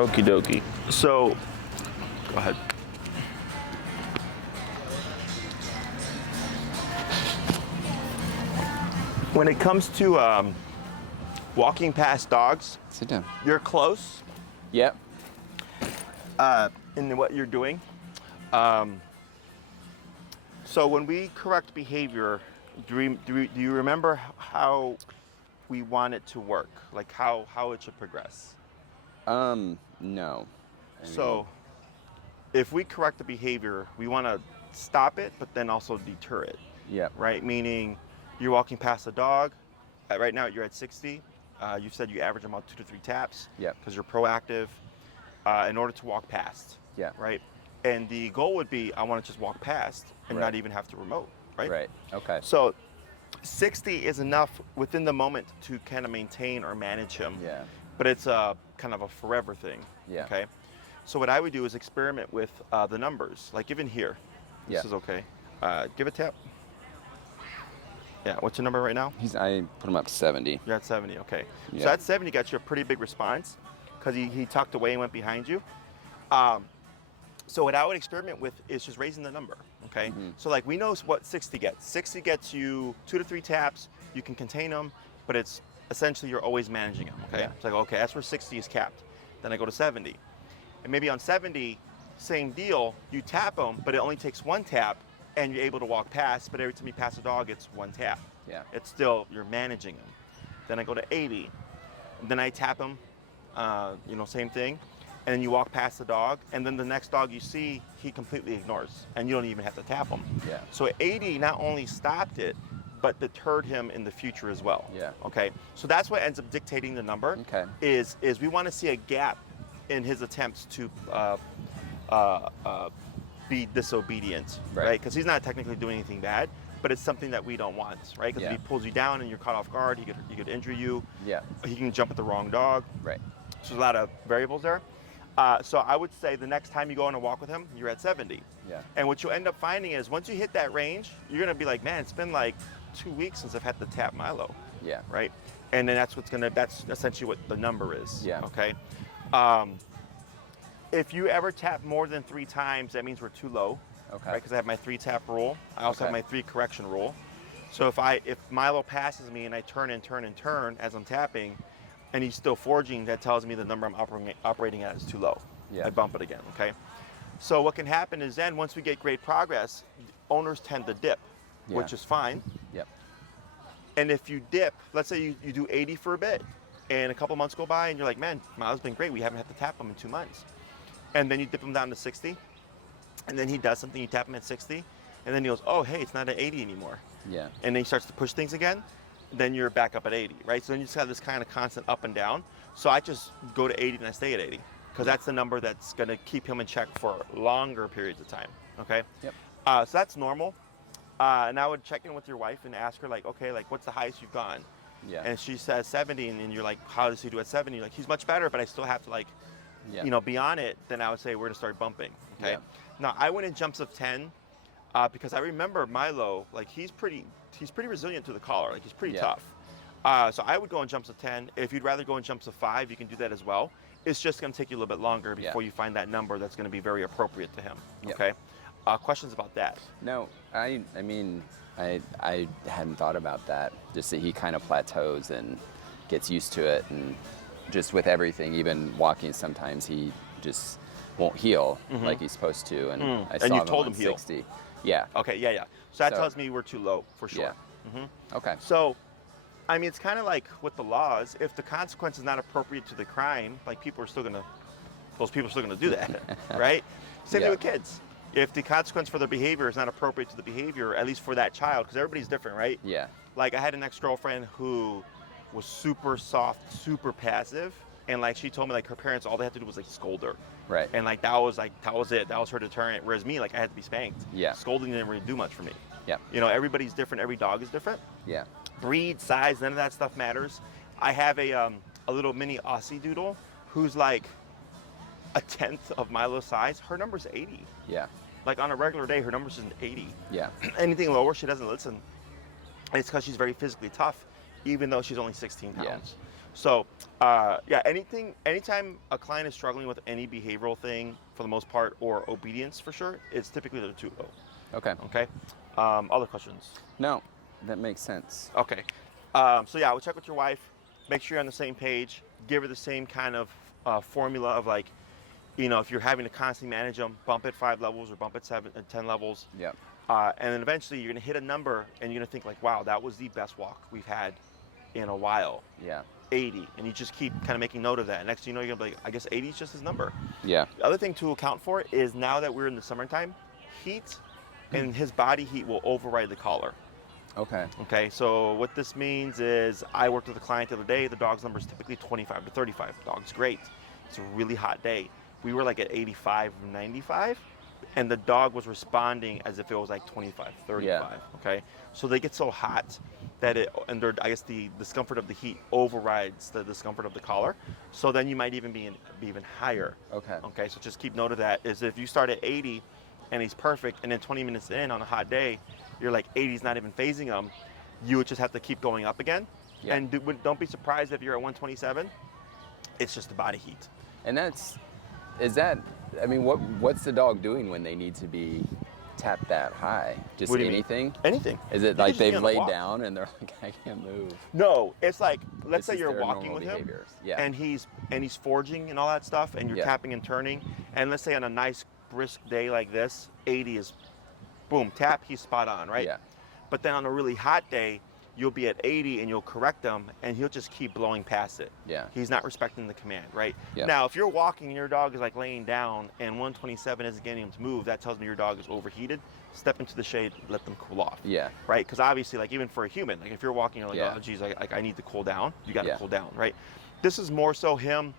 Okie dokie. So, go ahead. When it comes to walking past dogs, Sit down. you're close Yep. in what you're doing. So when we correct behavior, do you remember how we want it to work? Like how it should progress? No. So if we correct the behavior, we want to stop it, but then also deter it, Yep. right? Meaning you're walking past a dog. Right now you're at 60. You said you average about 2 to 3 taps. Yep. Because you're proactive in order to walk past. Yeah. Right. And the goal would be I want to just walk past and Right. not even have to remote. Right. Right. Okay. So 60 is enough within the moment to kind of maintain or manage him. Yeah. But it's a kind of a forever thing. Yeah. Okay. So what I would do is experiment with the numbers, like even here. This Yeah. is okay. Give a tap. Yeah. What's your number right now? I put him up to 70. You're at 70. Okay. Yeah. So at 70 got you a pretty big response because he tucked away and went behind you. So what I would experiment with is just raising the number. Okay. Mhm. So like we know what 60 gets. 60 gets you 2 to 3 taps. You can contain them, but it's essentially you're always managing them. Okay. Yeah. It's like okay, that's where 60 is capped. Then I go to 70, and maybe on 70, same deal. You tap them, but it only takes 1 tap, and you're able to walk past. But every time you pass a dog, it's 1 tap. Yeah. It's still you're managing them. Then I go to 80, then I tap them. Same thing. And then you walk past the dog, and then the next dog you see, he completely ignores, and you don't even have to tap him. Yeah. So 80 not only stopped it, but deterred him in the future as well. Yeah. Okay. So that's what ends up dictating the number. Okay. Is we want to see a gap in his attempts to be disobedient, right? Because he's not technically doing anything bad, but it's something that we don't want, right? Because Yeah. if he pulls you down and you're caught off guard, he could injure you. Yeah. He can jump at the wrong dog. Right. So there's a lot of variables there. So I would say the next time you go on a walk with him, you're at 70. Yeah. And what you'll end up finding is once you hit that range, you're gonna be like, man, it's been like 2 weeks since I've had to tap Milo, Yeah. right? And then that's essentially what the number is. Yeah. Okay. If you ever tap more than 3 times, that means we're too low. Okay. Right? Because I have my 3 tap rule. I also have Okay. my 3 correction rule. So if Milo passes me and I turn and turn and turn as I'm tapping, and he's still forging, that tells me the number I'm operating at is too low. Yeah. I bump it again, okay? So what can happen is then once we get great progress, owners tend to dip, which Yeah. is fine. Yep. And if you dip, let's say you do 80 for a bit, and a couple months go by and you're like, man, Milo's been great. We haven't had to tap him in 2 months. And then you dip him down to 60, and then he does something, you tap him at 60, and then he goes, oh, hey, it's not at 80 anymore. Yeah. And then he starts to push things again, then you're back up at 80, right? So then you just have this kind of constant up and down. So I just go to 80 and I stay at 80 because that's the number that's going to keep him in check for longer periods of time, okay? Yep. So that's normal. And I would check in with your wife and ask her, like, okay, like, what's the highest you've gone? Yeah. And she says 70, and then you're like, how does he do at 70? You're like, he's much better, but I still have to, like, Yeah. be on it. Then I would say we're going to start bumping, okay? Yeah. Now, I went in jumps of 10 because I remember Milo, like, he's pretty resilient to the collar. Like, he's pretty Yeah. tough. So I would go in jumps of 10. If you'd rather go in jumps of 5, you can do that as well. It's just going to take you a little bit longer before you find that number that's going to be very appropriate to him. Yeah. Okay. Questions about that? No, I mean, I hadn't thought about that. Just that he kind of plateaus and gets used to it, and just with everything, even walking, sometimes he just won't heel like he's supposed to. And I saw And you him told on him heel. 60. Yeah. Okay. Yeah. So that So- tells me we're too low for sure. Yeah. Okay. So, I mean, it's kind of like with the laws. If the consequence is not appropriate to the crime, like those people are still gonna do that, right? Same thing Yeah. with kids. If the consequence for their behavior is not appropriate to the behavior, at least for that child, because everybody's different, right? Yeah. Like I had an ex-girlfriend who was super soft, super passive, and like she told me like her parents, all they had to do was like scold her, Right. and like that was it. That was her deterrent. Whereas me, like I had to be spanked. Yeah. Scolding didn't really do much for me. Yeah. Everybody's different. Every dog is different. Yeah. Breed, size, none of that stuff matters. I have a little mini Aussie doodle who's like a tenth of Milo's size. Her number's 80. Yeah. Like on a regular day, her number's an 80. Yeah. Anything lower, she doesn't listen. And it's because she's very physically tough, even though she's only 16 pounds. Yeah. So Yeah, anytime a client is struggling with any behavioral thing, for the most part, or obedience for sure, it's typically the two. Okay. Okay. Other questions? No, that makes sense. Okay. So yeah, I would check with your wife, make sure you're on the same page, give her the same kind of formula of like, if you're having to constantly manage them, bump at 5 levels or bump at 7 and 10 levels. Yep. And then eventually you're gonna hit a number and you're gonna think like, wow, that was the best walk we've had in a while. Yeah. 80, and you just keep kind of making note of that. Next thing you know, you're gonna be like, I guess 80 is just his number. Yeah. The other thing to account for is now that we're in the summertime, heat and his body heat will override the collar. Okay. Okay, so what this means is I worked with a client the other day. The dog's number is typically 25 to 35. The dog's great. It's a really hot day. We were like at 85, 95, and the dog was responding as if it was like 25, 35. Yeah. Okay, so they get so hot that I guess the discomfort of the heat overrides the discomfort of the collar. So then you might even be even higher. Okay. Okay, so just keep note of that. Is if you start at 80 and he's perfect, and then 20 minutes in on a hot day, you're like 80's not even phasing him, you would just have to keep going up again. Yeah. And don't be surprised if you're at 127. It's just the body heat. And what's the dog doing when they need to be tapped that high? Just What do you mean? anything? Anything. Is it You like could just be they've on the laid walk. down and they're like, I can't move? No, it's like, let's It's say just you're their walking normal with him, behaviors. Yeah. and he's forging and all that stuff, and you're Yeah. tapping and turning, and let's say on a nice brisk day like this, 80 is, boom, tap, he's spot on, right? Yeah. But then on a really hot day, you'll be at 80 and you'll correct him, and he'll just keep blowing past it. Yeah. He's not respecting the command, right? Yeah. Now, if you're walking and your dog is like laying down and 127 isn't getting him to move, that tells me your dog is overheated. Step into the shade, let them cool off. Yeah. Right? Because obviously, like even for a human, like if you're walking, you're like, Yeah. oh, geez, I need to cool down. You got to Yeah. cool down, right? This is more so him.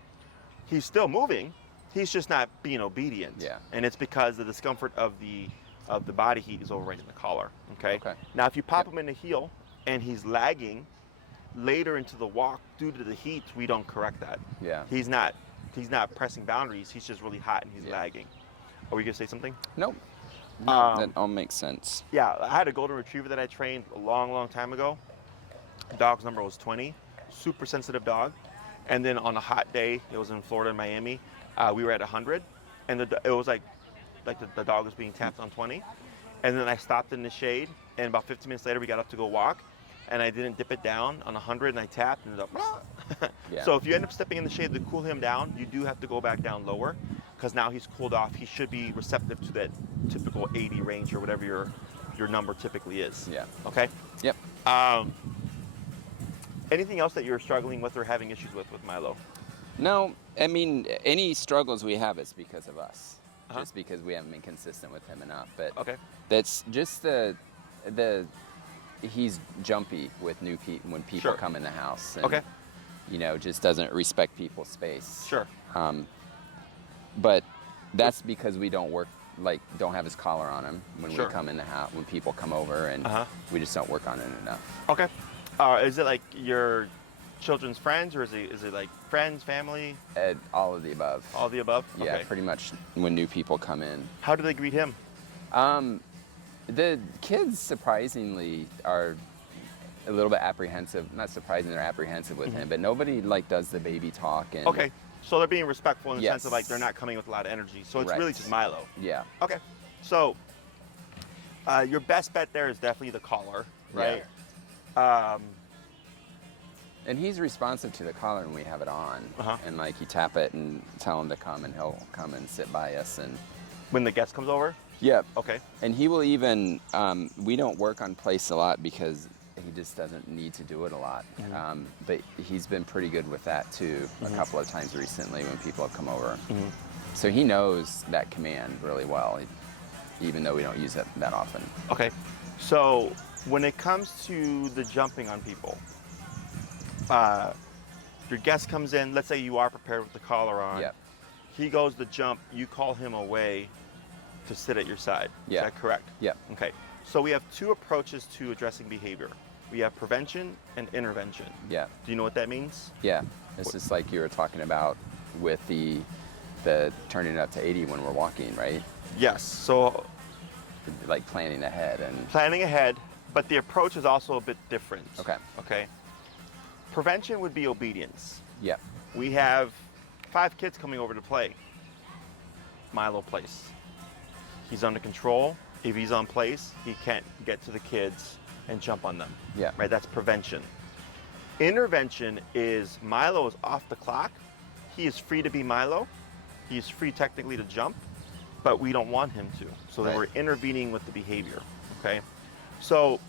He's still moving. He's just not being obedient. Yeah. And it's because the discomfort of the body heat is overriding the collar. Okay. Okay. Now, if you pop Yep. him in the heel and he's lagging later into the walk due to the heat, we don't correct that. Yeah. He's not pressing boundaries. He's just really hot and he's Yeah. lagging. Are we gonna say something? Nope. No, that all makes sense. Yeah, I had a golden retriever that I trained a long, long time ago. The dog's number was 20, super sensitive dog. And then on a hot day, it was in Florida and Miami, we were at 100, and it was like the dog was being tapped on 20. And then I stopped in the shade, and about 15 minutes later, we got up to go walk, and I didn't dip it down on 100, and I tapped, and it was up. Yeah. So if you end up stepping in the shade to cool him down, you do have to go back down lower, because now he's cooled off. He should be receptive to that typical 80 range or whatever your number typically is. Yeah. Okay? Yep. Anything else that you're struggling with or having issues with Milo? No, I mean, any struggles we have is because of us. Uh-huh. Just because we haven't been consistent with him enough. But Okay. that's just he's jumpy with new people when people Sure. come in the house. And, Okay. Just doesn't respect people's space. Sure. But that's because we don't have his collar on him when Sure. we come in the house, when people come over, and Uh-huh. we just don't work on it enough. Okay. Is it like your children's friends, or is it like friends, family, All of the above. all the above? Yeah, Okay. pretty much when new people come in. How do they greet him? The kids surprisingly are a little bit apprehensive. Not surprising, they're apprehensive with him, but nobody does the baby talk. And Okay. So they're being respectful in the sense of Yes. they're not coming with a lot of energy. So it's Right. really just Milo. Yeah. Okay. So your best bet there is definitely the collar, right? And he's responsive to the collar when we have it on. Uh-huh. And you tap it and tell him to come, and he'll come and sit by us. And When the guest comes over? yep. Okay. And he will even, we don't work on place a lot because he just doesn't need to do it a lot. But he's been pretty good with that too, a couple of times recently when people have come over. So he knows that command really well, even though we don't use it that often. Okay. So when it comes to the jumping on people, your guest comes in, let's say you are prepared with the collar on. Yep. He goes to jump, you call him away to sit at your side. Yeah. Is that correct? Yep. Okay. So we have two approaches to addressing behavior. We have prevention and intervention. Yeah. Do you know what that means? Yeah. It's just like you were talking about with the turning it up to 80 when we're walking, right? Yes. So Like planning ahead and. planning ahead, but the approach is also a bit different. Okay. Okay. Prevention would be obedience. Yep. We have 5 kids coming over to play. Milo plays. He's under control. If he's on place, he can't get to the kids and jump on them. Yeah. Right? That's prevention. Intervention is Milo is off the clock. He is free to be Milo. He is free technically to jump, but we don't want him to. So then Right. we're intervening with the behavior. Okay? So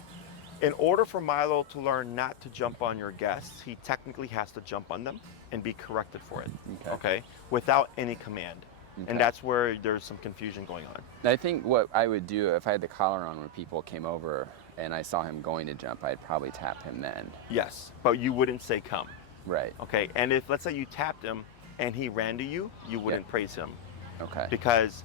in order for Milo to learn not to jump on your guests, he technically has to jump on them and be corrected for it. Okay? Without any command. Okay. And that's where there's some confusion going on. I think what I would do if I had the collar on when people came over and I saw him going to jump, I'd probably tap him then. Yes, but you wouldn't say come. Right. Okay? And if, let's say you tapped him and he ran to you, you wouldn't praise him. Okay. Because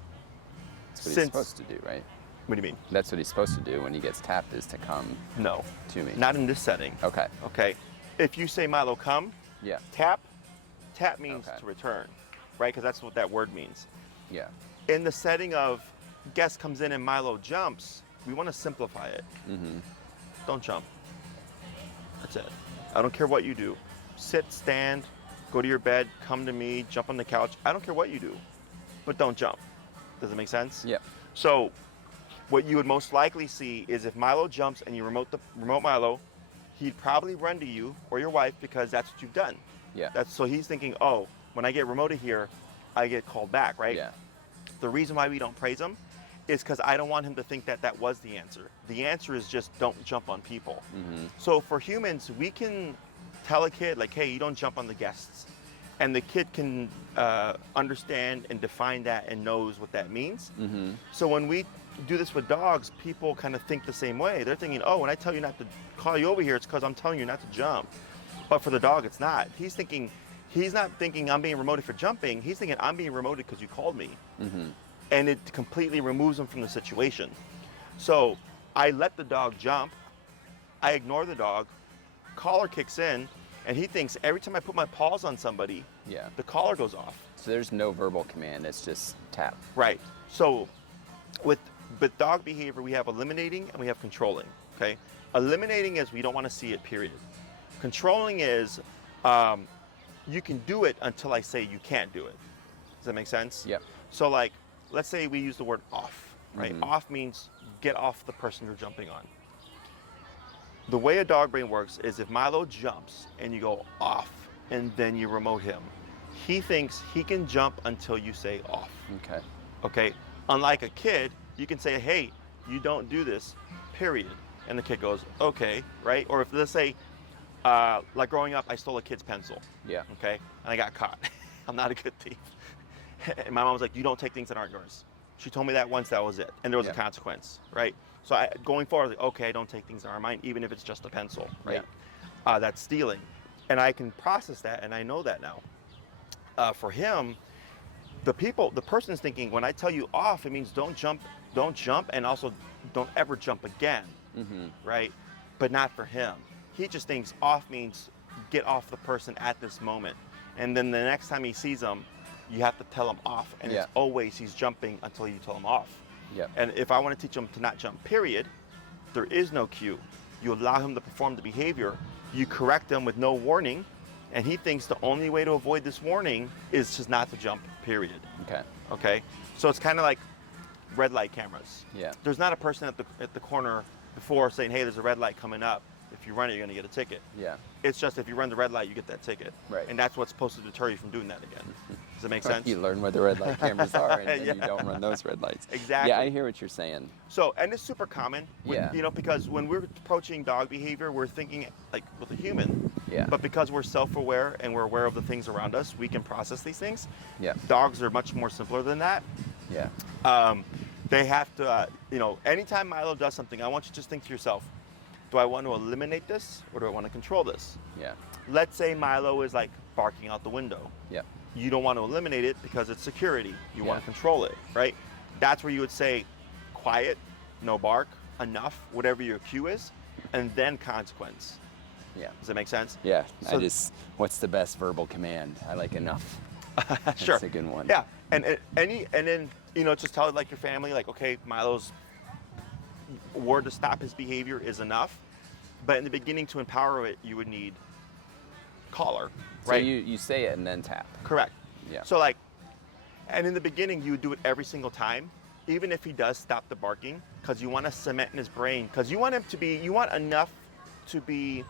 That's what he's supposed to do, right? What do you mean? That's what he's supposed to do when he gets tapped, is to come No. to me. Not in this setting. Okay. Okay? If you say, Milo, come, Yeah. tap means Okay. to return, right? Because that's what that word means. Yeah. In the setting of guest comes in and Milo jumps, we want to simplify it. Mm-hmm. Don't jump. That's it. I don't care what you do. Sit, stand, go to your bed, come to me, jump on the couch. I don't care what you do, but don't jump. Does it make sense? Yeah. So what you would most likely see is if Milo jumps and you remote Milo, he'd probably run to you or your wife because that's what you've done. Yeah. So he's thinking, oh, when I get remoted here, I get called back, right? Yeah. The reason why we don't praise him is because I don't want him to think that that was the answer. The answer is just don't jump on people. Mm-hmm. So for humans, we can tell a kid like, hey, you don't jump on the guests. And the kid can understand and define that and knows what that means. Mm-hmm. So when we do this with dogs, people kind of think the same way. They're thinking, oh, when I tell you not to call you over here, it's because I'm telling you not to jump. But for the dog, it's not. He's not thinking I'm being remoted for jumping. He's thinking I'm being remoted because you called me. Mm-hmm. And it completely removes him from the situation. So I let the dog jump. I ignore the dog. Collar kicks in, and he thinks every time I put my paws on somebody, Yeah. the collar goes off. So there's no verbal command. It's just tap. Right. So with dog behavior, we have eliminating and we have controlling. Okay. Eliminating is we don't want to see it, period. Controlling is you can do it until I say you can't do it. Does that make sense? Yep. So like, let's say we use the word off, right? Mhm. Off means get off the person you're jumping on. The way a dog brain works is if Milo jumps and you go off and then you remote him, he thinks he can jump until you say off. Okay. Okay? Unlike a kid, you can say, hey, you don't do this, period. And the kid goes, okay, right? Or if, let's say, like growing up, I stole a kid's pencil, Yeah. okay? And I got caught. I'm not a good thief. And my mom was like, you don't take things that aren't yours. She told me that once, that was it. And there was a Yeah. consequence, right? So going forward, like, okay, I don't take things that aren't mine, even if it's just a pencil, right? That's stealing. And I can process that, and I know that now. For him, the person is thinking, when I tell you off, it means don't jump, and also don't ever jump again, Mm-hmm. right? But not for him. He just thinks off means get off the person at this moment. And then the next time he sees them, you have to tell him off. And Yeah. it's always he's jumping until you tell him off. Yep. And if I want to teach him to not jump, period, there is no cue. You allow him to perform the behavior. You correct him with no warning. And he thinks the only way to avoid this warning is just not to jump, period. Okay. Okay? So it's kind of like red light cameras. Yeah. There's not a person at the corner before saying, hey, there's a red light coming up. If you run it, you're going to get a ticket. Yeah. It's just if you run the red light, you get that ticket. Right. And that's what's supposed to deter you from doing that again. Does it make sense? You learn where the red light cameras are, and then Yeah. you don't run those red lights. Exactly. Yeah, I hear what you're saying. So, and it's super common, Yeah. you know, because when we're approaching dog behavior, we're thinking like with a human. Yeah. But because we're self-aware and we're aware of the things around us, we can process these things. Yeah. Dogs are much more simpler than that. Yeah. They have to, anytime Milo does something, I want you to just think to yourself, do I want to eliminate this or do I want to control this? Yeah. Let's say Milo is like barking out the window. Yeah. You don't want to eliminate it because it's security. You want Yeah. to control it, right? That's where you would say quiet, no bark, enough, whatever your cue is, and then consequence. Yeah. Does that make sense? Yeah. So- What's the best verbal command? I like enough. Sure. That's a good one. Yeah, and then just tell it like your family, like, okay, Milo's word to stop his behavior is enough, but in the beginning to empower it, you would need collar, So right? you say it and then tap. Correct. Yeah. So like, and in the beginning, you would do it every single time, even if he does stop the barking, because you want to cement in his brain, because you want him to be, you want enough to be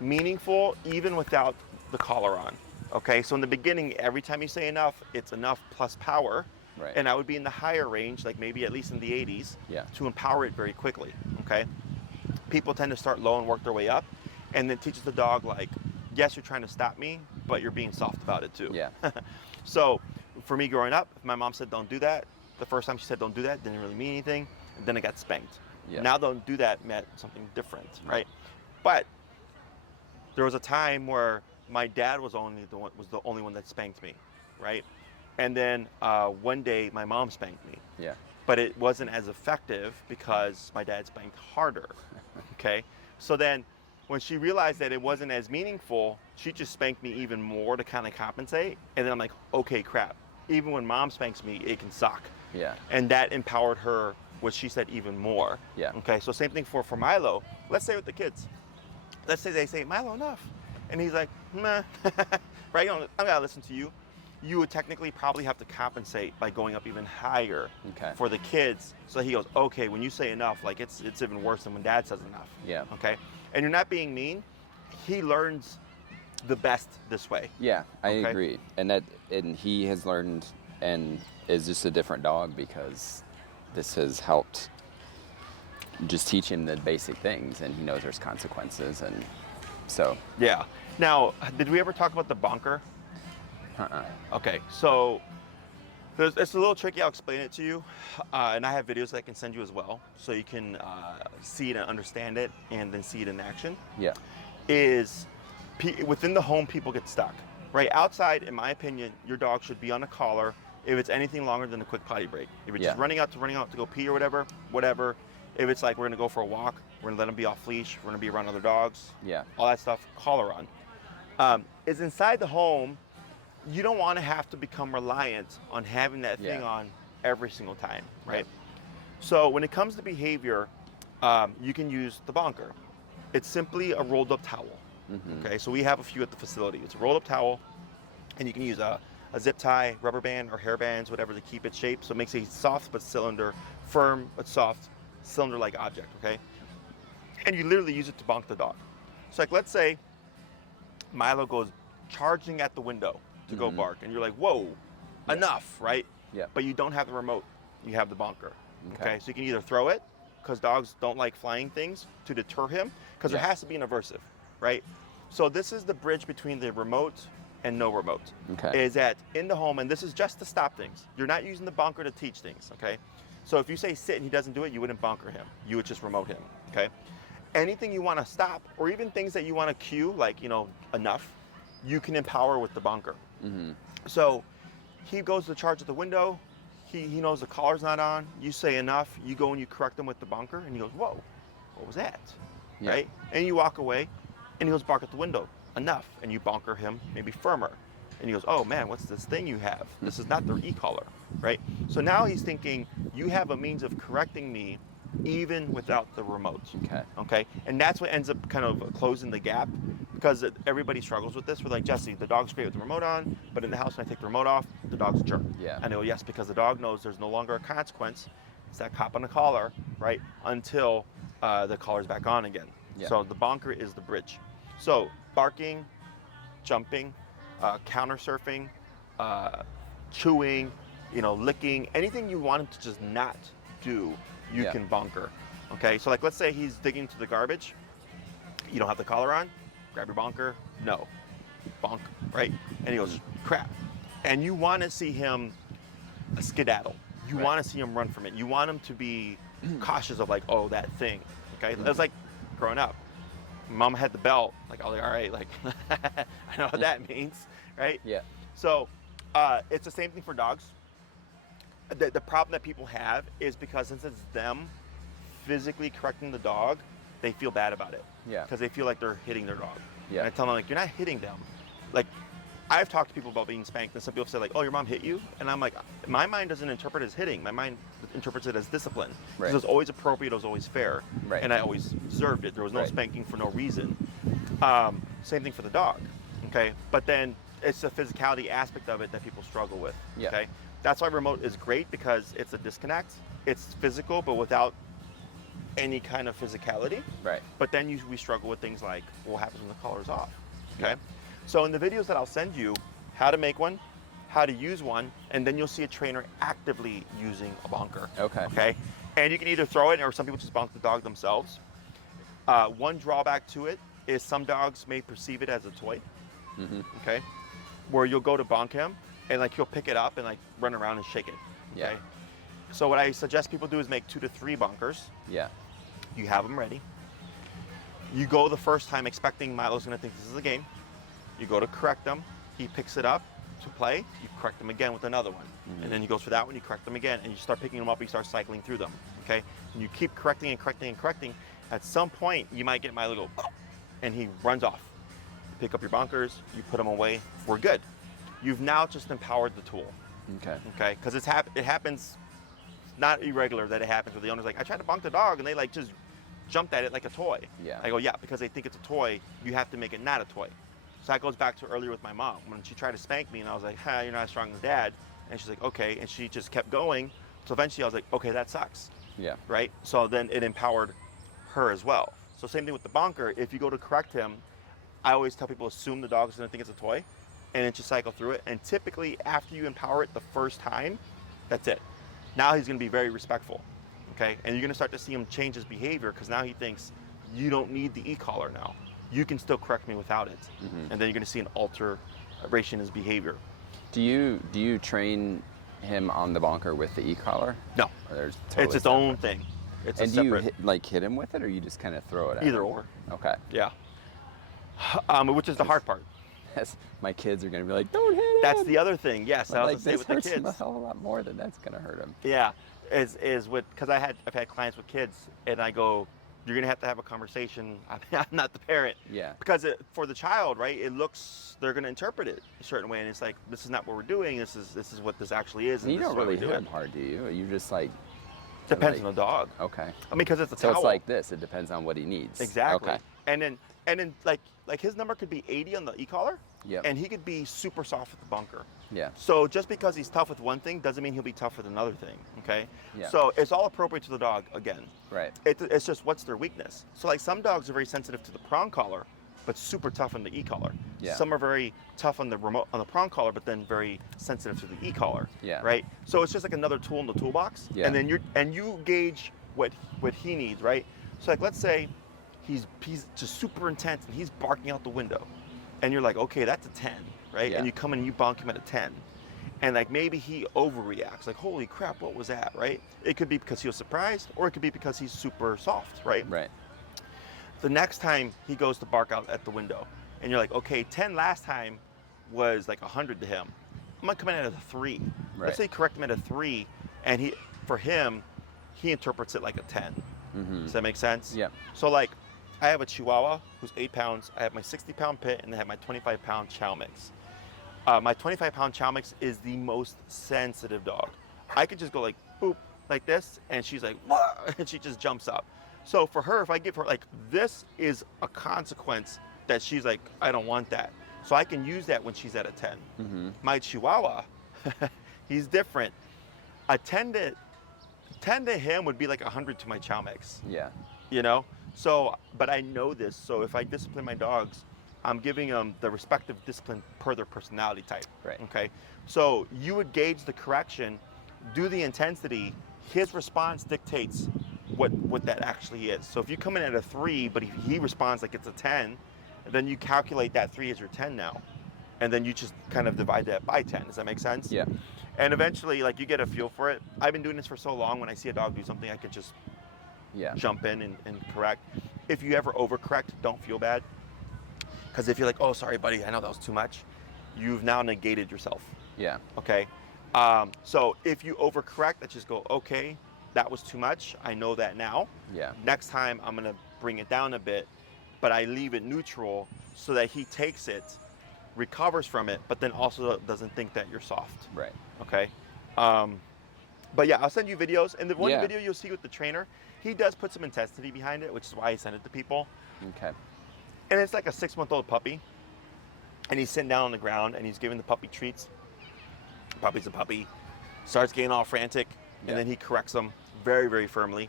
meaningful even without the collar on. Okay, so in the beginning, every time you say enough, it's enough plus power. Right. And I would be in the higher range, like maybe at least in the 80s, Yeah. to empower it very quickly. Okay, people tend to start low and work their way up, and then teaches the dog like, yes, you're trying to stop me, but you're being soft about it too. Yeah. So for me growing up, if my mom said don't do that, the first time she said don't do that, didn't really mean anything, and then I got spanked. Yeah. Now don't do that meant something different, right? But there was a time where my dad was the only one that spanked me, right? And then one day my mom spanked me, Yeah. but it wasn't as effective because my dad spanked harder. Okay, so then when she realized that it wasn't as meaningful, she just spanked me even more to kind of compensate. And then I'm like, okay, crap. Even when mom spanks me, it can suck. Yeah. And that empowered her, what she said, even more. Yeah. Okay, so same thing for Milo. Let's say with the kids. Let's say they say, Milo, enough. And he's like, meh, right? I'm gonna listen to you. You would technically probably have to compensate by going up even higher Okay. for the kids. So he goes, okay, when you say enough, like it's even worse than when dad says enough. Yeah. Okay. And you're not being mean. He learns the best this way. Yeah, I Okay. agree. And he has learned and is just a different dog because this has helped just teach him the basic things, and he knows there's consequences, and so. Yeah. Now, did we ever talk about the bonker? Okay, so it's a little tricky. I'll explain it to you, and I have videos that I can send you as well, so you can see it and understand it, and then see it in action. Yeah. Within the home, people get stuck. Right outside, in my opinion, your dog should be on a collar if it's anything longer than a quick potty break. If it's just running out to go pee or whatever. If it's like we're gonna go for a walk, we're gonna let them be off leash, we're gonna be around other dogs. Yeah. All that stuff, collar on. Is inside the home. You don't want to have to become reliant on having that thing on every single time, right? So when it comes to behavior, you can use the bonker. It's simply a rolled up towel. Mm-hmm. Okay, so we have a few at the facility. It's a rolled up towel, and you can use a zip tie, rubber band, or hair bands, whatever, to keep its shape. So it makes a soft but cylinder, firm but soft cylinder-like object, okay? And you literally use it to bonk the dog. So like, let's say Milo goes charging at the window to go bark, and you're like, whoa, enough, right? Yeah. But you don't have the remote, you have the bonker. Okay, so you can either throw it, because dogs don't like flying things, to deter him, because there has to be an aversive, right? So this is the bridge between the remote and no remote. Okay. Is that in the home, and this is just to stop things. You're not using the bonker to teach things, okay? So if you say sit and he doesn't do it, you wouldn't bonker him. You would just remote him, okay? Anything you want to stop, or even things that you want to cue, like, enough, you can empower with the bonker. Mm-hmm. So he goes to charge at the window. He knows the collar's not on. You say enough. You go and you correct him with the bonker, and he goes, whoa, what was that? Yeah. Right? And you walk away, and he goes bark at the window. Enough. And you bonker him maybe firmer. And he goes, oh man, what's this thing you have? This is not the e-collar, right? So now he's thinking, you have a means of correcting me even without the remote. Okay. And that's what ends up kind of closing the gap, because everybody struggles with this. We're like, Jesse, the dog's great with the remote on, but in the house when I take the remote off, the dog's a jerk. Yeah. I know, yes, because the dog knows there's no longer a consequence. It's that cop on the collar, right? Until the collar's back on again. Yeah. So the bonker is the bridge. So barking, jumping, counter surfing, chewing, licking, anything you want him to just not do, you can bonker. Okay, so like, let's say he's digging into the garbage. You don't have the collar on. Grab your bonker. No, bonk, right? And he goes, crap. And you want to see him skedaddle. You want to see him run from it. You want him to be cautious of like, oh, that thing. Okay, that's like growing up. Mom had the belt. Like, I was like, all right, like, I know what that means, right? Yeah. So it's the same thing for dogs. The problem that people have is because since it's them physically correcting the dog, they feel bad about it. Yeah. Because they feel like they're hitting their dog. Yeah. And I tell them, like, you're not hitting them. Like, I've talked to people about being spanked, and some people say, like, oh, your mom hit you? And I'm like, my mind doesn't interpret it as hitting. My mind interprets it as discipline. Right. Because it was always appropriate, it was always fair. Right. And I always deserved it. There was no Right. spanking for no reason. Same thing for the dog. Okay, but then it's the physicality aspect of it that people struggle with. Yeah. Okay, that's why remote is great, because it's a disconnect. It's physical, but without any kind of physicality. Right. But then we struggle with things like what happens when the collar's off. Okay, Yeah. so in the videos that I'll send you, how to make one, how to use one, and then you'll see a trainer actively using a bonker. Okay. Okay, and you can either throw it, or some people just bonk the dog themselves. One drawback to it is some dogs may perceive it as a toy. Okay, where you'll go to bonk him and like he'll pick it up and like run around and shake it. Yeah. Okay, so what I suggest people do is make 2 to 3 bonkers. Yeah. You have them ready. You go the first time expecting Milo's gonna think this is a game. You go to correct him. He picks it up to play. You correct him again with another one. And then he goes for that one, you correct them again, and you start picking them up, you start cycling through them. Okay? And you keep correcting and correcting and correcting. At some point, you might get Milo go, and he runs off. You pick up your bonkers, you put them away, we're good. You've now just empowered the tool. Okay. Okay? Because it happens, not irregular that it happens where the owner's like, I tried to bonk the dog, and they like just jumped at it like a toy. Yeah. I go, yeah, because they think it's a toy, you have to make it not a toy. So that goes back to earlier with my mom. When she tried to spank me, and I was like, you're not as strong as Dad. And she's like, okay. And she just kept going. So eventually I was like, okay, that sucks. Yeah. Right? So then it empowered her as well. So same thing with the bonker. If you go to correct him, I always tell people, assume the dog's gonna think it's a toy, and then just cycle through it. And typically after you empower it the first time, that's it. Now he's gonna be very respectful. Okay? And you're gonna start to see him change his behavior, because now he thinks you don't need the e-collar now. You can still correct me without it. And then you're gonna see an alteration in his behavior. Do you train him on the bonker with the e-collar? No, Or there's it's totally its own separate? thing. It's And a do you separate, hit him with it, or you just kind of throw it at either him? or. Okay. Yeah. Which is the hard part. Yes. My kids are gonna be like, don't hit him. That's the other thing. Yes, I I'm was like, gonna say this with the hurts him a kids. hell of a lot more than that's gonna hurt him. Yeah, is with, because I've had clients with kids, and I go, you're gonna have to have a conversation. I'm not the parent. Yeah. Because for the child, right? It looks, they're gonna interpret it a certain way, and it's like, this is not what we're doing. This is what this actually is. And you this don't is what really we're hit doing. him hard, do you? Or you just like. Depends like- on the dog. Okay. I mean, because it's a So towel. it's like this. It depends on what he needs. Exactly. Okay. And then like his number could be 80 on the e-collar, Yep. and he could be super soft with the bunker. Yeah. So just because he's tough with one thing doesn't mean he'll be tough with another thing. Okay. Yeah. So it's all appropriate to the dog again. Right. It's just what's their weakness. So like some dogs are very sensitive to the prong collar, but super tough on the e-collar. Yeah. Some are very tough on the prong collar, but then very sensitive to the e-collar. Yeah. Right. So it's just like another tool in the toolbox. Yeah. And then you gauge what he needs. Right. So like let's say he's just super intense and he's barking out the window, and you're like, okay, that's a 10, right? Yeah. And you come in and you bonk him at a 10. And like maybe he overreacts, like, holy crap, what was that, right? It could be because he was surprised, or it could be because he's super soft, right? Right. The next time he goes to bark out at the window, and you're like, okay, 10 last time was like 100 to him. I'm gonna come in at a 3. Right. Let's say correct him at a 3, and he interprets it like a 10. Does that make sense? Yeah. So like, I have a Chihuahua who's 8 pounds. I have my 60-pound pit, and I have my 25-pound chow mix. My 25-pound chow mix is the most sensitive dog. I could just go like, boop, like this, and she's like, what? And she just jumps up. So for her, if I give her like, this is a consequence that she's like, I don't want that. So I can use that when she's at a 10. My Chihuahua, he's different. A 10 to him would be like 100 to my chow mix. Yeah. You know? So, but I know this. So if I discipline my dogs, I'm giving them the respective discipline per their personality type. Right. Okay. So you would gauge the correction, do the intensity. His response dictates what that actually is. So if you come in at a 3, but he responds like it's a 10, then you calculate that 3 as your 10 now, and then you just kind of divide that by 10. Does that make sense? Yeah. And eventually, like, you get a feel for it. I've been doing this for so long. When I see a dog do something, I could just Yeah. jump in and correct. If you ever overcorrect, don't feel bad. Because if you're like, oh, sorry, buddy, I know that was too much, you've now negated yourself, Yeah. okay? So if you overcorrect, let's just go, okay, that was too much. I know that now. Yeah. Next time, I'm going to bring it down a bit, but I leave it neutral so that he takes it, recovers from it, but then also doesn't think that you're soft, Right. okay? But yeah, I'll send you videos. And the one Yeah. video you'll see with the trainer, he does put some intensity behind it, which is why I send it to people. Okay. And it's like a 6-month-old puppy. and he's sitting down on the ground and he's giving the puppy treats. The puppy's a puppy, starts getting all frantic, and then he corrects him very, very firmly.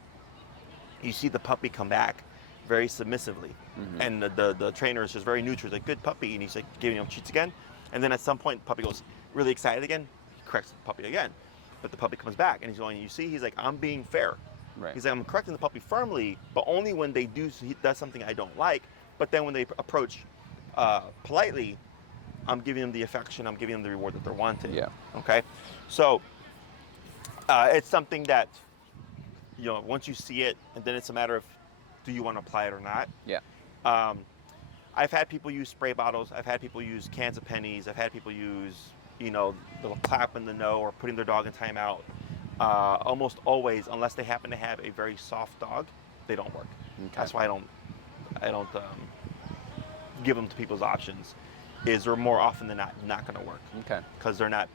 You see the puppy come back very submissively, and the trainer is just very neutral. He's like, good puppy, and he's like giving him treats again. And then at some point, the puppy goes really excited again. He corrects the puppy again, but the puppy comes back, and he's going, you see, he's like, I'm being fair. Right. He's like, I'm correcting the puppy firmly, but only when he does something I don't like. But then when they approach politely, I'm giving them the affection, I'm giving them the reward that they're wanting. Yeah. Okay. So it's something that, once you see it, and then it's a matter of, do you want to apply it or not? Yeah. I've had people use spray bottles. I've had people use cans of pennies. I've had people use, little clap in the no or putting their dog in timeout. Almost always, unless they happen to have a very soft dog, they don't work. Okay. That's why I don't give them to people's options. They're more often than not going to work. Okay. Because they're not,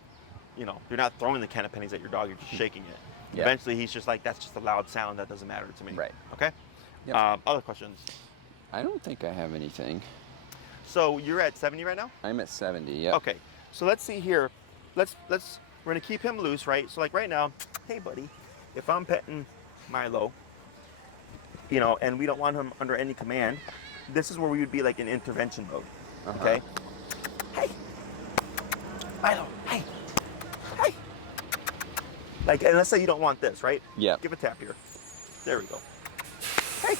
you're not throwing the can of pennies at your dog. You're just shaking it. Yeah. Eventually, he's just like, that's just a loud sound. That doesn't matter to me. Right. Okay. Yep. Other questions? I don't think I have anything. So you're at 70 right now? I'm at 70. Yeah. Okay. So let's see here. We're gonna keep him loose, right? So like right now, hey buddy, if I'm petting Milo, and we don't want him under any command, this is where we would be like in intervention mode. Okay. Hey, Milo. Hey. Hey. Like, and let's say you don't want this, right? Yeah. Give a tap here. There we go. Hey.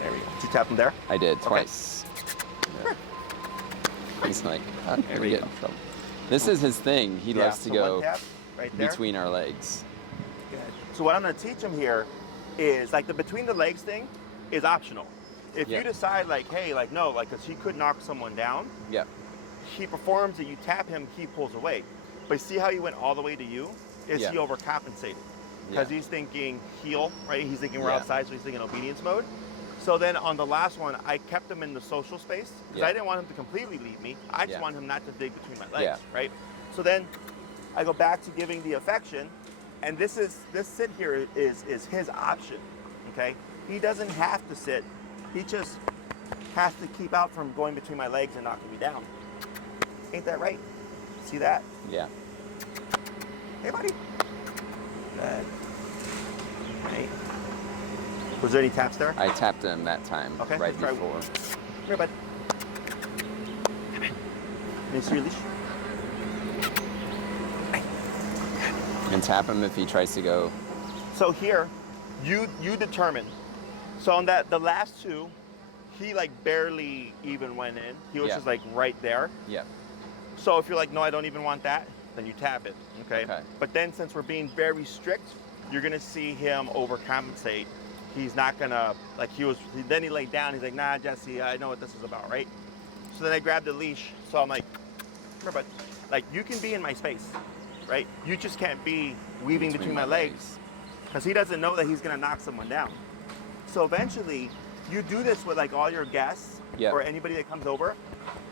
There we go. Did you tap him there? I did Okay. twice. Yeah. He's like, I'm There gonna we get go. in trouble. This is his thing. He loves to so go one tap right there. between our legs. Good. So what I'm going to teach him here is like the between the legs thing is optional. If Yeah. you decide like, hey, like no, like because he could knock someone down, Yeah. he performs and you tap him, he pulls away. But see how he went all the way to you? Is Yeah. he overcompensated? Yeah. Because he's thinking heel, right? He's thinking we're Yeah. outside, so he's thinking obedience mode. So then on the last one, I kept him in the social space because Yeah. I didn't want him to completely leave me. I just Yeah. wanted him not to dig between my legs, Yeah. right? So then I go back to giving the affection, and this sit here is his option, okay? He doesn't have to sit. He just has to keep out from going between my legs and knocking me down. Ain't that right? See that? Yeah. Hey, buddy. Good. Right. Was there any taps there? I tapped him that time. Okay, Right let's try- before. Come here, bud. Come in. Let me see your leash. And tap him if he tries to go. So here, you determine. So on the last two, he like barely even went in. He was Yeah. just like right there. Yeah. So if you're like, no, I don't even want that, then you tap it, okay? Okay. But then since we're being very strict, you're gonna see him overcompensate. He's not gonna, like then he laid down, he's like, nah, Jesse, I know what this is about, right? So then I grabbed the leash, so I'm like, come here, bud. Like, you can be in my space, right? You just can't be weaving between my legs, because he doesn't know that he's gonna knock someone down. So eventually, you do this with like all your guests Yeah. or anybody that comes over.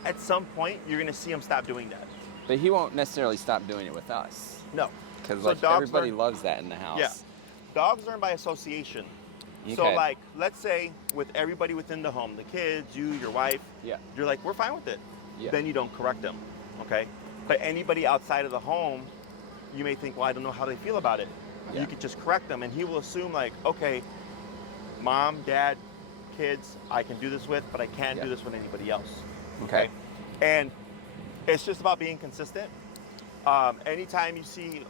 At some point, you're gonna see him stop doing that. But he won't necessarily stop doing it with us. No. Because So like dogs everybody learn- loves that in the house. Yeah. Dogs learn by association. So Okay. like, let's say with everybody within the home, the kids, you, your wife, Yeah. you're like, we're fine with it. Yeah. Then you don't correct them, okay? But anybody outside of the home, you may think, well, I don't know how they feel about it. Yeah. You could just correct them, and he will assume like, okay, mom, dad, kids, I can do this with, but I can't Yeah. do this with anybody else. Okay. And it's just about being consistent. Anytime you see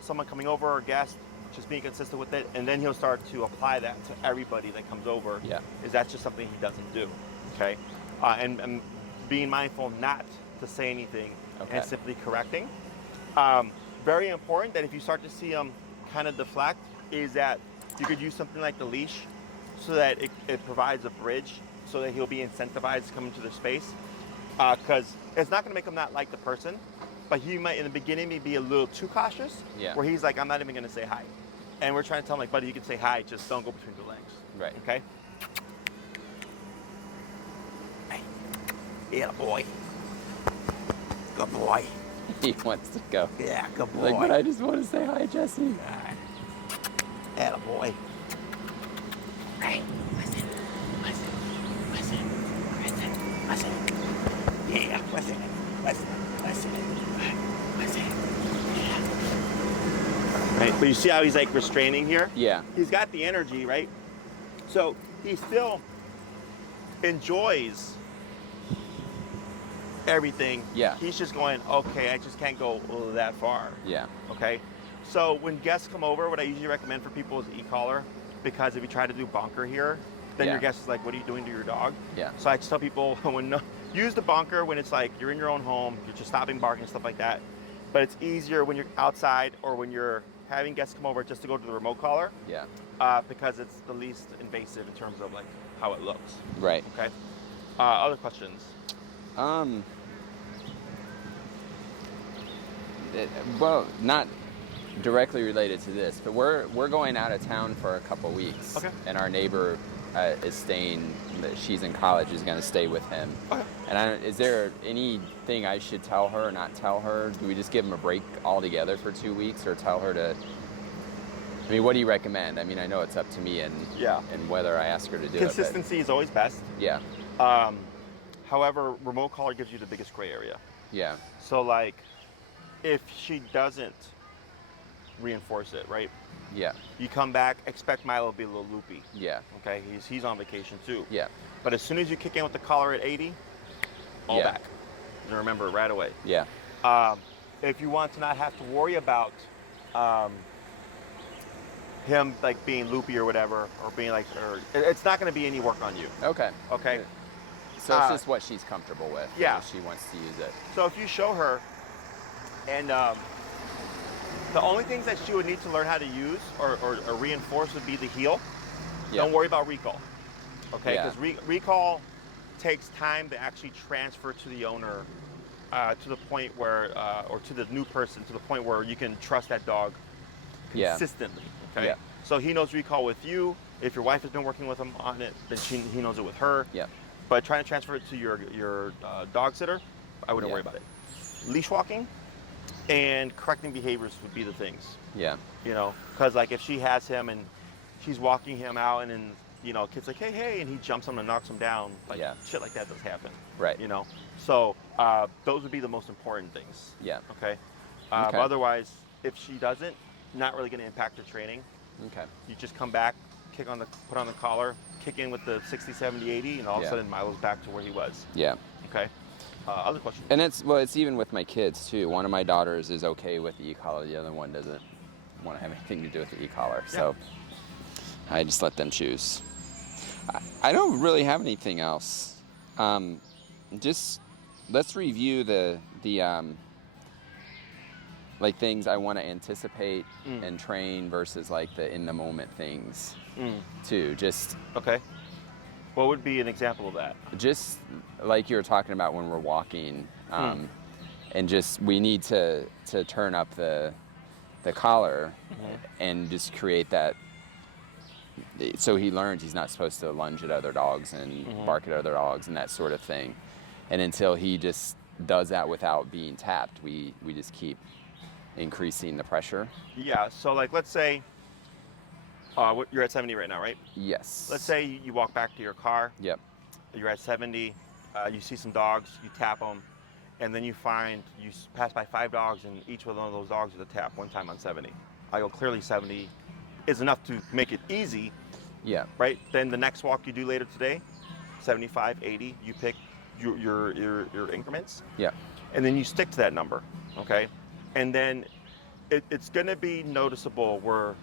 someone coming over or a guest, just being consistent with it, and then he'll start to apply that to everybody that comes over. Yeah. Is that's just something he doesn't do, okay? And being mindful not to say anything Okay. and simply correcting. Very important that if you start to see him kind of deflect, is that you could use something like the leash so that it provides a bridge so that he'll be incentivized to come into the space. Because it's not going to make him not like the person, but he might in the beginning be a little too cautious, Yeah. where he's like, I'm not even going to say hi. And we're trying to tell him, like, buddy, you can say hi, just don't go between the legs. Right. Okay? Hey. Yeah, boy. Good boy. He wants to go. Yeah, good boy. Like, but I just want to say hi, Jesse. Yeah, boy. Hey, listen. That's it. That's it. That's it. That's it. Yeah. Right. But you see how he's like restraining here? Yeah. He's got the energy, right? So he still enjoys everything. Yeah. He's just going, okay, I just can't go that far. Yeah. Okay. So when guests come over, what I usually recommend for people is e-collar, because if you try to do bonker here, then your guest is like, what are you doing to your dog? Yeah. So I just tell people use the bonker when it's like you're in your own home, you're just stopping barking and stuff like that. But it's easier when you're outside or when you're having guests come over just to go to the remote collar. Yeah. Because it's the least invasive in terms of like how it looks. Right. Okay. Other questions? Well, not directly related to this, but we're going out of town for a couple weeks. Okay. And our neighbor is staying. She's in college. Is going to stay with him. Okay. And is there anything I should tell her or not tell her? Do we just give him a break altogether for 2 weeks, or tell her to? I mean, what do you recommend? I mean, I know it's up to me and whether I ask her to do Consistency is always best. Yeah. However, remote collar gives you the biggest gray area. Yeah. So like, if she doesn't reinforce it, right? Yeah. You come back, expect Milo to be a little loopy. Yeah. Okay, he's on vacation too. Yeah. But as soon as you kick in with the collar at 80, all back. And remember right away. Yeah. If you want to not have to worry about him like being loopy or whatever, or being like, it's not going to be any work on you. Okay. Okay. So it's just what she's comfortable with. Yeah. If she wants to use it. So if you show her, and the only things that she would need to learn how to use or reinforce would be the heel. Yeah. Don't worry about recall. Okay, Yeah. because recall takes time to actually transfer to the owner, to the point where, or to the new person, to the point where you can trust that dog consistently. Okay. Yeah. So he knows recall with you. If your wife has been working with him on it, then he knows it with her. Yeah. But trying to transfer it to your dog sitter, I wouldn't worry about it. Leash walking and correcting behaviors would be the things. Yeah. You know, because like if she has him and she's walking him out, and then kid's like, hey, and he jumps him and knocks him down, like shit like that does happen. Right. You know, so those would be the most important things. Yeah. Okay. Okay. Otherwise, if she doesn't, not really going to impact her training. Okay. You just come back, put on the collar, kick in with the 60, 70, 80, and all of a sudden Milo's back to where he was. Yeah. Okay. Other questions? And it's even with my kids too. One of my daughters is okay with the e-collar. The other one doesn't want to have anything to do with the e-collar. Yeah. So I just let them choose. I don't really have anything else. Just let's review the like things I want to anticipate and train versus like the in the moment things too. Just okay. What would be an example of that? Just like you were talking about when we're walking, and just we need to turn up the collar and just create that, so he learns he's not supposed to lunge at other dogs and bark at other dogs and that sort of thing. And until he just does that without being tapped, we just keep increasing the pressure. Yeah. So like, let's say you're at 70 right now, right? Yes. Let's say you walk back to your car. Yep. You're at 70. You see some dogs. You tap them, and then you pass by 5 dogs, and each one of those dogs is a tap one time on 70. I go, clearly 70 is enough to make it easy. Yeah. Right. Then the next walk you do later today, 75, 80. You pick your increments. Yeah. And then you stick to that number. Okay. And then it's going to be noticeable where,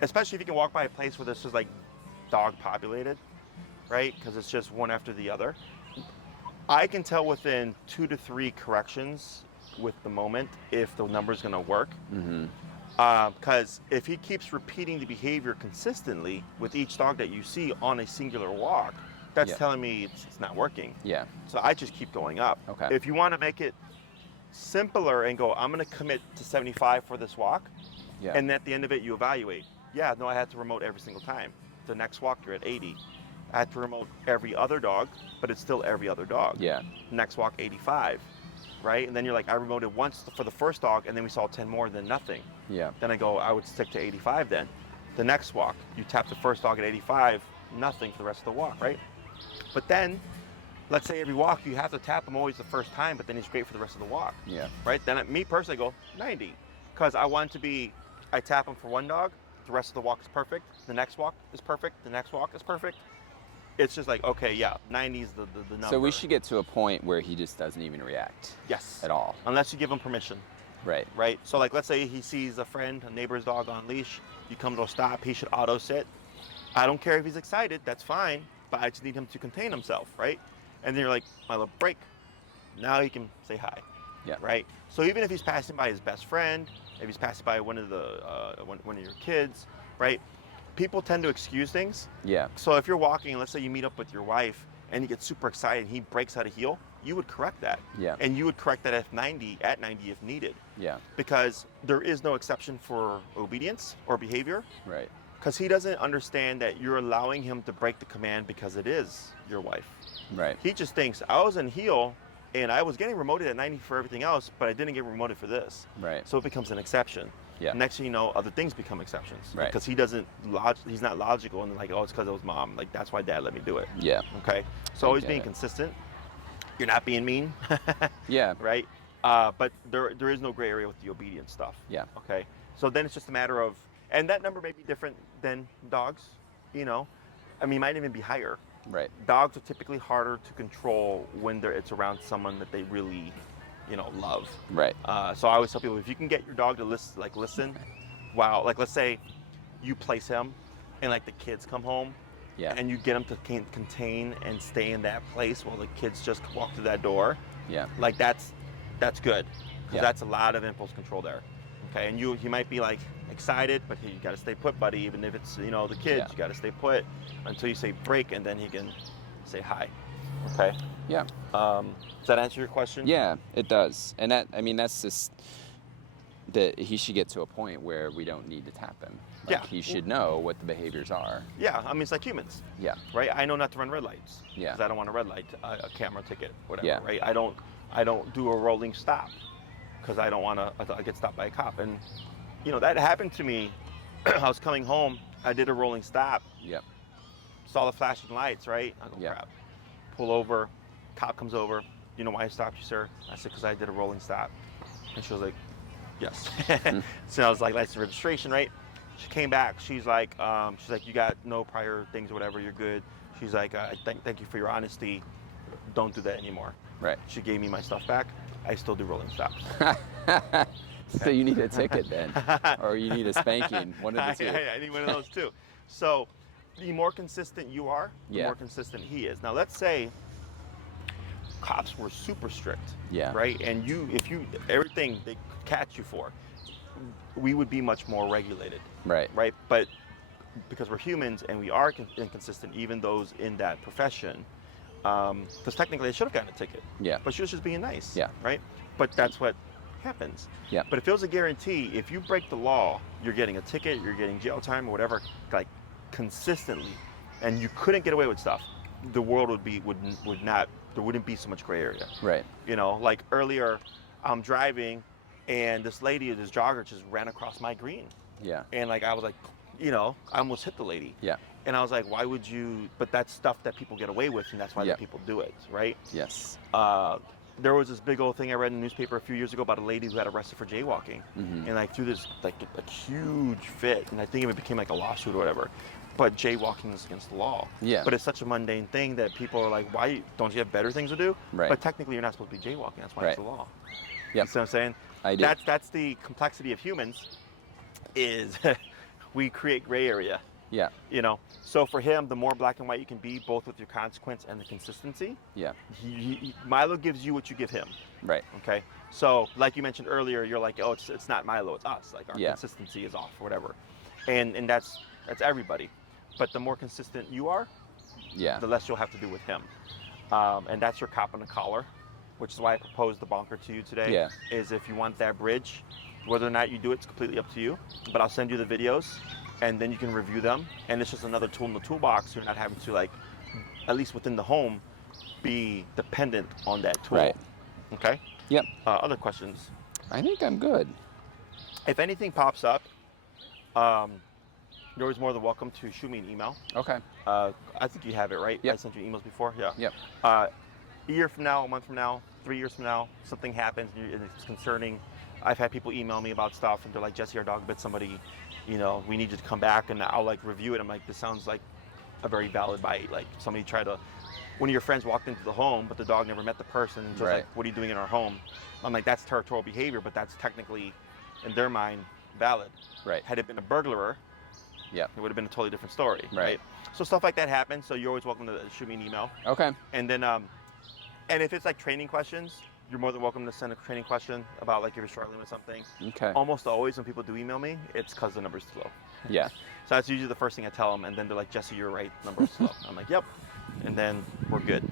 especially if you can walk by a place where this is like dog populated, right? Because it's just one after the other. I can tell within 2 to 3 corrections with the moment if the number is going to work. Because if he keeps repeating the behavior consistently with each dog that you see on a singular walk, that's telling me it's not working. Yeah. So I just keep going up. Okay. If you want to make it simpler and go, I'm going to commit to 75 for this walk, and at the end of it you evaluate. Yeah, no, I had to remote every single time. The next walk you're at 80. I had to remote every other dog, but it's still every other dog. Yeah. Next walk 85, right? And then you're like, I remoted once for the first dog, and then we saw 10 more, then nothing. Yeah. Then I go, I would stick to 85 then. The next walk, you tap the first dog at 85, nothing for the rest of the walk, right? But then let's say every walk you have to tap him always the first time, but then he's great for the rest of the walk. Yeah. Right? Then me personally go 90, because I want to be. I tap him for one dog, the rest of the walk is perfect. The next walk is perfect. The next walk is perfect. It's just like, okay, yeah, 90 is the number. So we should get to a point where he just doesn't even react. Yes. At all. Unless you give him permission. Right. Right? So like, let's say he sees a friend, a neighbor's dog on leash, you come to a stop, he should auto sit. I don't care if he's excited, that's fine, but I just need him to contain himself, right? And then you're like, Milo, break. Now he can say hi. Yeah. Right? So even if he's passing by his best friend, if he's passing by one of your kids, right? People tend to excuse things. Yeah. So if you're walking, and let's say you meet up with your wife and you get super excited and he breaks out a heel, you would correct that. Yeah. And you would correct that at 90 if needed. Yeah. Because there is no exception for obedience or behavior. Right. Because he doesn't understand that you're allowing him to break the command because it is your wife. Right. He just thinks, I was in heel and I was getting remoted at 90 for everything else, but I didn't get remoted for this. Right. So it becomes an exception. Yeah. Next thing you know, other things become exceptions. Right. Because he's not logical and like, oh, it's because it was mom. Like, that's why dad let me do it. Yeah. Okay. So always being consistent. You're not being mean. Yeah. Right. But there is no gray area with the obedience stuff. Yeah. Okay. So then it's just a matter of, and that number may be different than dogs, you know. I mean, it might even be higher. Right. Dogs are typically harder to control when it's around someone that they really, love. Right. So I always tell people, if you can get your dog to listen, wow, like let's say you place him and like the kids come home, Yeah. and you get them to contain and stay in that place while the kids just walk through that door, Yeah. like that's good, because Yeah. that's a lot of impulse control there. Okay, and he might be like excited, but you got to stay put, buddy. Even if it's the kids, Yeah. you got to stay put until you say break, and then he can say hi. Okay. Yeah. Does that answer your question? Yeah, it does. And that's just that he should get to a point where we don't need to tap him. Like, Yeah. he should know what the behaviors are. Yeah, I mean, it's like humans, Yeah. right? I know not to run red lights. Yeah. Because I don't want a red light, a camera ticket, whatever. Yeah. Right? I don't do a rolling stop because I don't want to get stopped by a cop. And that happened to me. I was coming home. I did a rolling stop. Yeah. Saw the flashing lights. Right? I go, Yeah. crap. Pull over. Cop comes over. You know why I stopped you, sir? I said, because I did a rolling stop. And she was like, yes. So I was like, license registration, right? She came back. She's like, you got no prior things or whatever. You're good. She's like, thank you for your honesty. Don't do that anymore. Right. She gave me my stuff back. I still do rolling stops. So you need a ticket then, or you need a spanking. One of the two. I need one of those too. So the more consistent you are, the Yeah. more consistent he is. Now let's say cops were super strict. Yeah. Right. And everything they catch you for, we would be much more regulated. Right. Right. But because we're humans and we are inconsistent, even those in that profession, because technically they should have gotten a ticket. Yeah. But she was just being nice. Yeah. Right. But that's what happens. Yeah. But if it was a guarantee, if you break the law, you're getting a ticket, you're getting jail time or whatever, like consistently, and you couldn't get away with stuff, the world would not. There wouldn't be so much gray area. Right. Like earlier, I'm driving, and this jogger just ran across my green, Yeah. and like I was like, I almost hit the lady. Yeah. And I was like, why would you? But that's stuff that people get away with, and that's why Yeah. the people do it, right? Yes. There was this big old thing I read in the newspaper a few years ago about a lady who had arrested for jaywalking, Mhm. and like threw this like a huge fit, and I think it became like a lawsuit or whatever. But jaywalking is against the law. Yeah. But it's such a mundane thing that people are like, why don't you have better things to do? Right. But technically, you're not supposed to be jaywalking. That's why it's the Right. law. Yep. You see what I'm saying? I do. That's the complexity of humans. Is we create gray area. Yeah. So for him, the more black and white you can be, both with your consequence and the consistency, Yeah. Milo gives you what you give him. Right. Okay. So like you mentioned earlier, you're like, oh, it's not Milo, it's us. Like our Yeah. consistency is off or whatever. And that's everybody. But the more consistent you are, Yeah. the less you'll have to do with him. And that's your cop on the collar, which is why I proposed the bonker to you today. Yeah. Is if you want that bridge, whether or not you do it's completely up to you. But I'll send you the videos, and then you can review them. And it's just another tool in the toolbox. You're not having to, like, at least within the home, be dependent on that tool. Right. Okay? Yep. Other questions? I think I'm good. If anything pops up, you're always more than welcome to shoot me an email. Okay. I think you have it, right? Yep. I sent you emails before. Yeah. Yep. a year from now, a month from now, 3 years from now, something happens and it's concerning. I've had people email me about stuff and they're like, Jesse, our dog bit somebody, you know, we need you to come back, and I'll like review it. I'm like, this sounds like a very valid bite. Like somebody tried to, one of your friends walked into the home, but the dog never met the person. And just Right. like, what are you doing in our home? I'm like, that's territorial behavior, but that's technically, in their mind, valid. Right. Had it been a burglar, Yep. it would have been a totally different story. Right. So stuff like that happens. So you're always welcome to shoot me an email. Okay. And then, and if it's like training questions, you're more than welcome to send a training question about like if you're struggling with something. Okay. Almost always when people do email me, it's because the number's too low. Yeah. So that's usually the first thing I tell them, and then they're like, Jesse, you're right, number's too low. I'm like, yep. And then we're good.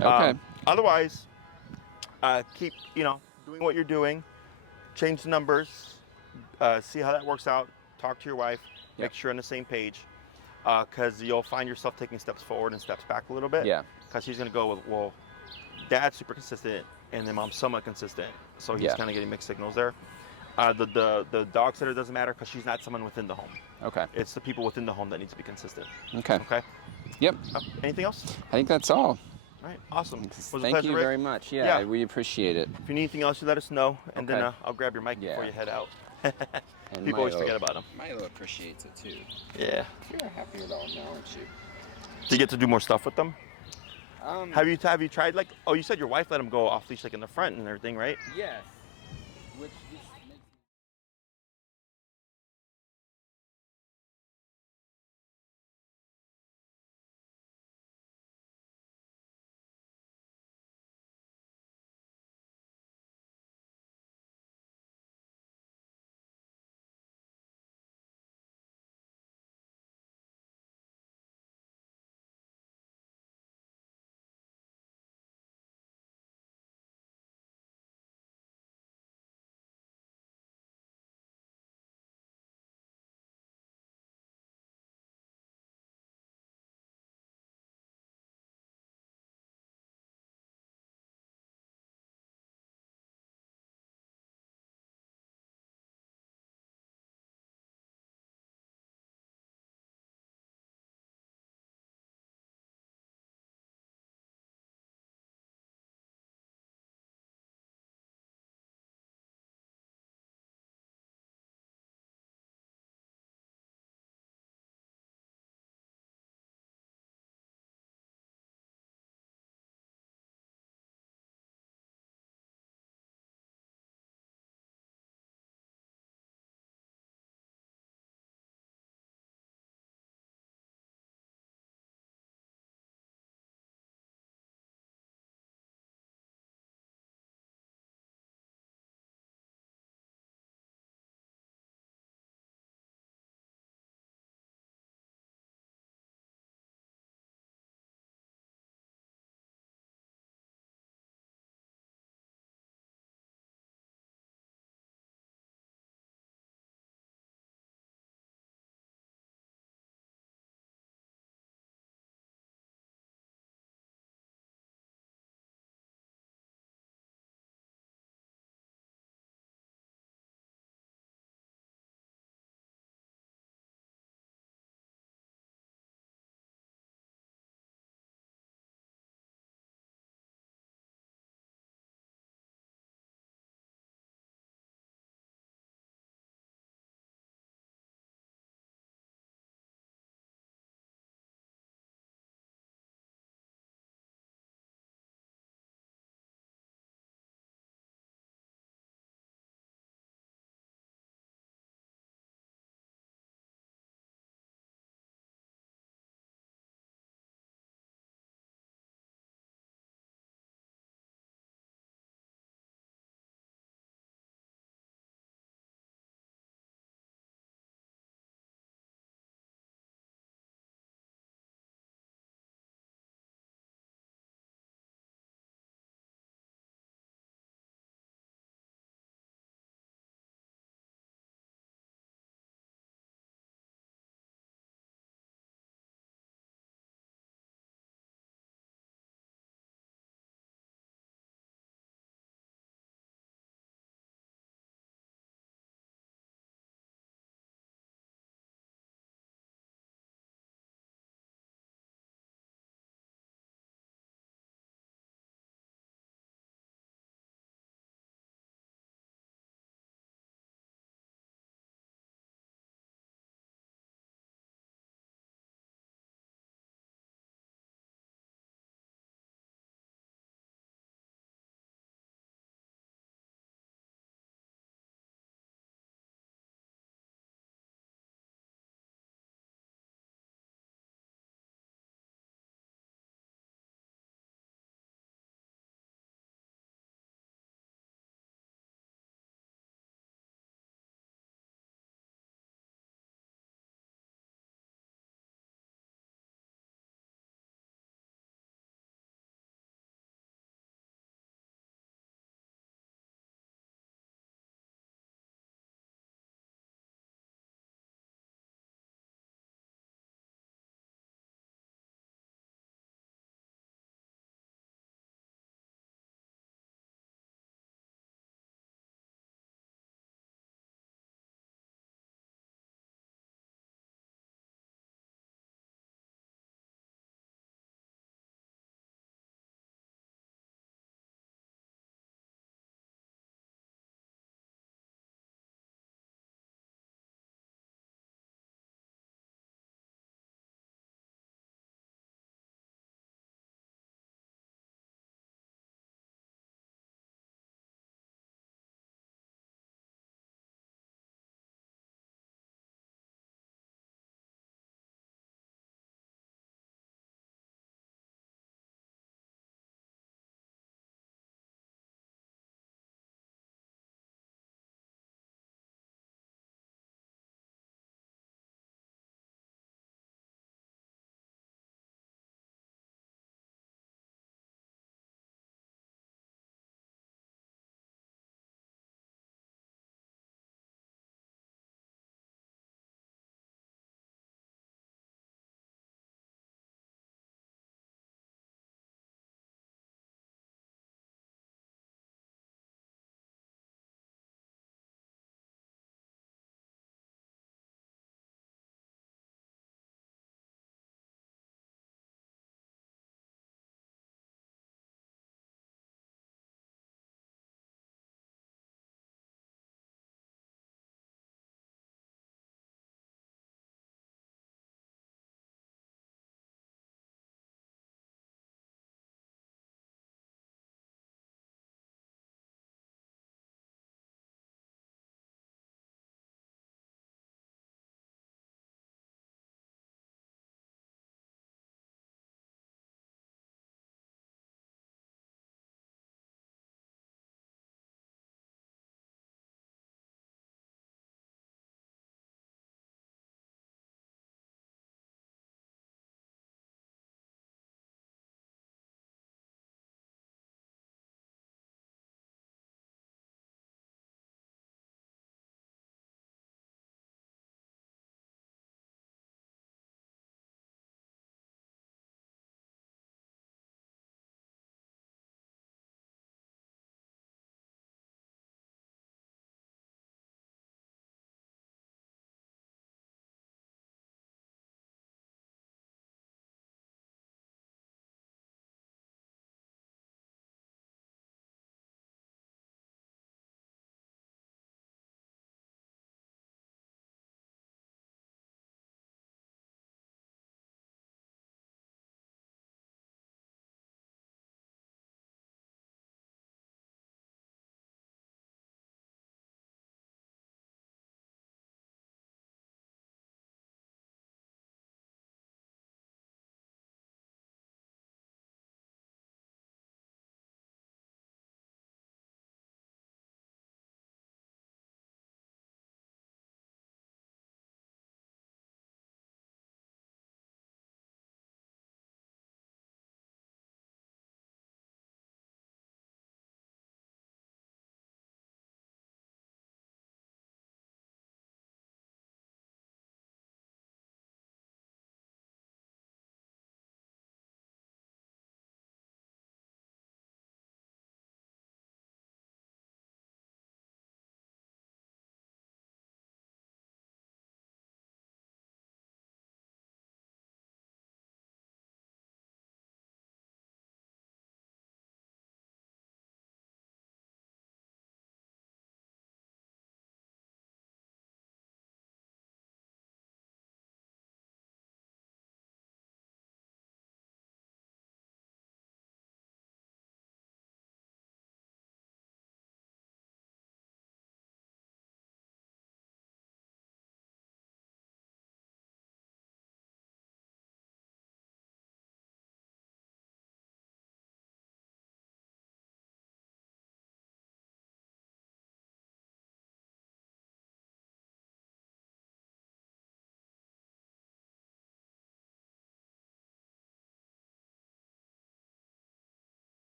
Okay. Otherwise, keep, you know, doing what you're doing, change the numbers, see how that works out, talk to your wife, Yep. make sure you're on the same page, because you'll find yourself taking steps forward and steps back a little bit. Yeah. Because she's going to go with, well, dad's super consistent, and then mom's somewhat consistent, so he's Yeah. kind of getting mixed signals there. The dog sitter doesn't matter because she's not someone within the home. Okay. It's the people within the home that need to be consistent. Okay. Okay? Yep. Anything else? I think that's all. All right, awesome. Was a Thank pleasure, you Rick. very much. Yeah, Yeah. we appreciate it. If you need anything else, you let us know, and then Okay. I'll grab your mic before Yeah. you head out. And People always Milo- forget about him. Milo appreciates it too. Yeah. You're a happy dog now, aren't you? Do you get to do more stuff with them? Have you tried like? Oh, you said your wife let him go off leash like in the front and everything, right? Yes.